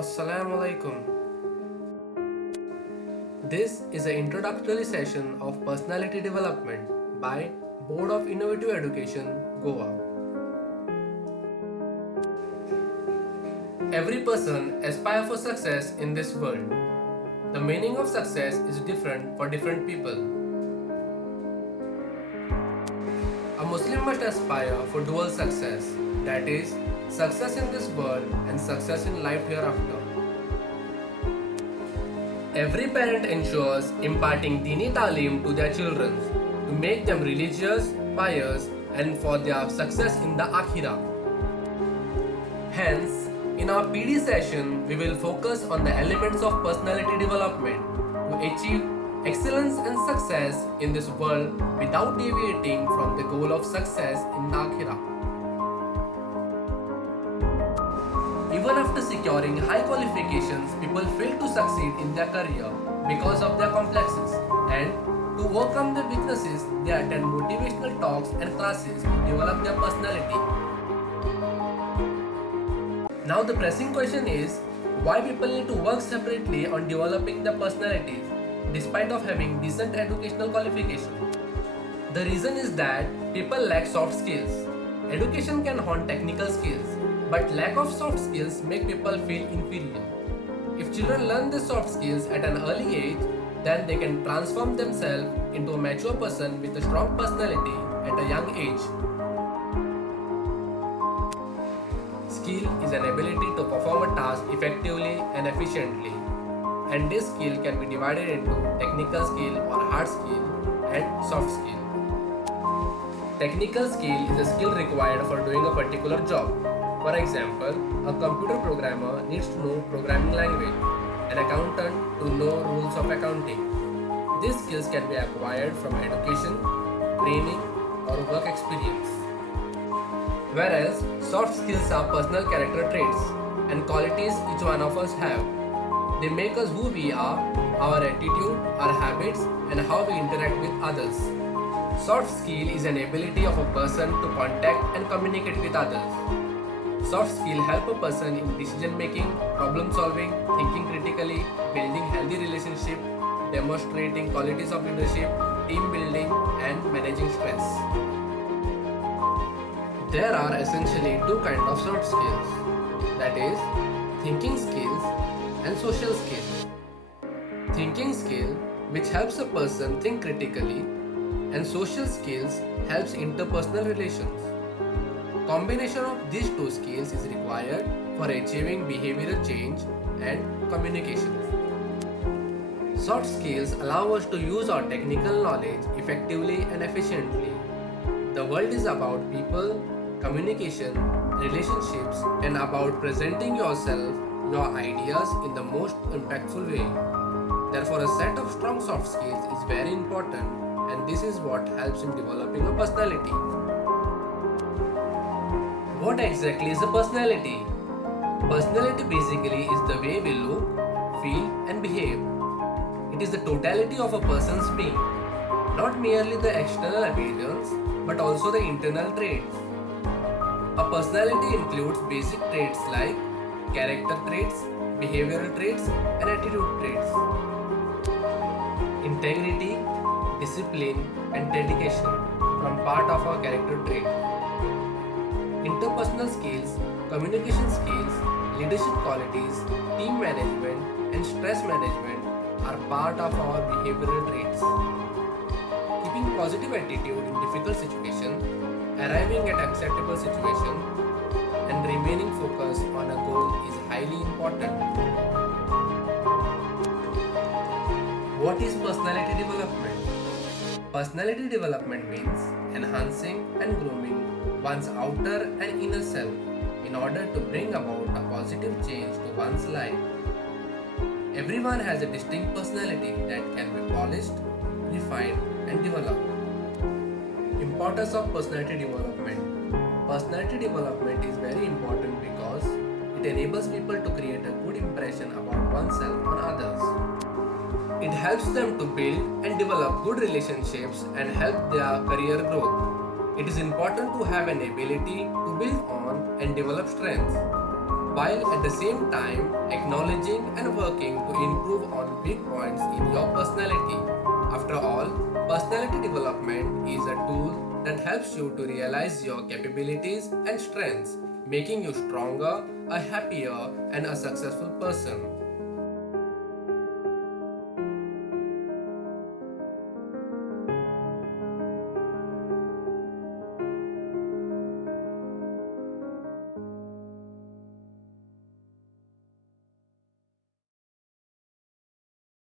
Assalamu alaikum. This is an introductory session of personality development by Board of Innovative Education, Goa. Every person aspires for success in this world. The meaning of success is different for different people. A Muslim must aspire for dual success, that is, success in this world and success in life hereafter. Every parent ensures imparting Dini Talim to their children to make them religious, pious, and for their success in the Akhirah. Hence, in our PD session, we will focus on the elements of personality development to achieve excellence and success in this world without deviating from the goal of success in the Akhirah. Even after securing high qualifications, people fail to succeed in their career because of their complexes. And to overcome their weaknesses, they attend motivational talks and classes to develop their personality. Now the pressing question is, why people need to work separately on developing their personalities despite of having decent educational qualification? The reason is that people lack soft skills. Education can hone technical skills, but lack of soft skills make people feel inferior. If children learn the soft skills at an early age, then they can transform themselves into a mature person with a strong personality at a young age. Skill is an ability to perform a task effectively and efficiently, and this skill can be divided into technical skill or hard skill and soft skill. Technical skill is a skill required for doing a particular job. For example, a computer programmer needs to know programming language, an accountant to know rules of accounting. These skills can be acquired from education, training, or work experience. Whereas soft skills are personal character traits and qualities each one of us have. They make us who we are, our attitude, our habits, and how we interact with others. Soft skill is an ability of a person to contact and communicate with others. Soft skill help a person in decision making, problem solving, thinking critically, building healthy relationship, demonstrating qualities of leadership, team building, and managing stress. There are essentially two kinds of soft skills, that is, thinking skills and social skills. Thinking skill, which helps a person think critically, and social skills helps interpersonal relations. Combination of these two skills is required for achieving behavioral change and communication. Soft skills allow us to use our technical knowledge effectively and efficiently. The world is about people, communication, relationships, and about presenting yourself, your ideas in the most impactful way. Therefore, a set of strong soft skills is very important, and this is what helps in developing a personality. What exactly is a personality? Personality basically is the way we look, feel, and behave. It is the totality of a person's being, not merely the external appearance, but also the internal traits. A personality includes basic traits like character traits, behavioral traits, and attitude traits. Integrity, discipline, and dedication form part of our character trait. Interpersonal skills, communication skills, leadership qualities, team management, and stress management are part of our behavioral traits. Keeping positive attitude in difficult situations, arriving at acceptable situation, and remaining focused on a goal is highly important. What is personality development? Personality development means enhancing and grooming one's outer and inner self in order to bring about a positive change to one's life. Everyone has a distinct personality that can be polished, refined, and developed. Importance of personality development. Personality development is very important because it enables people to create a good impression about oneself on others. It helps them to build and develop good relationships and help their career growth. It is important to have an ability to build on and develop strengths. while at the same time acknowledging and working to improve on weak points in your personality. After all, personality development is a tool that helps you to realize your capabilities and strengths, making you stronger, a happier, and a successful person.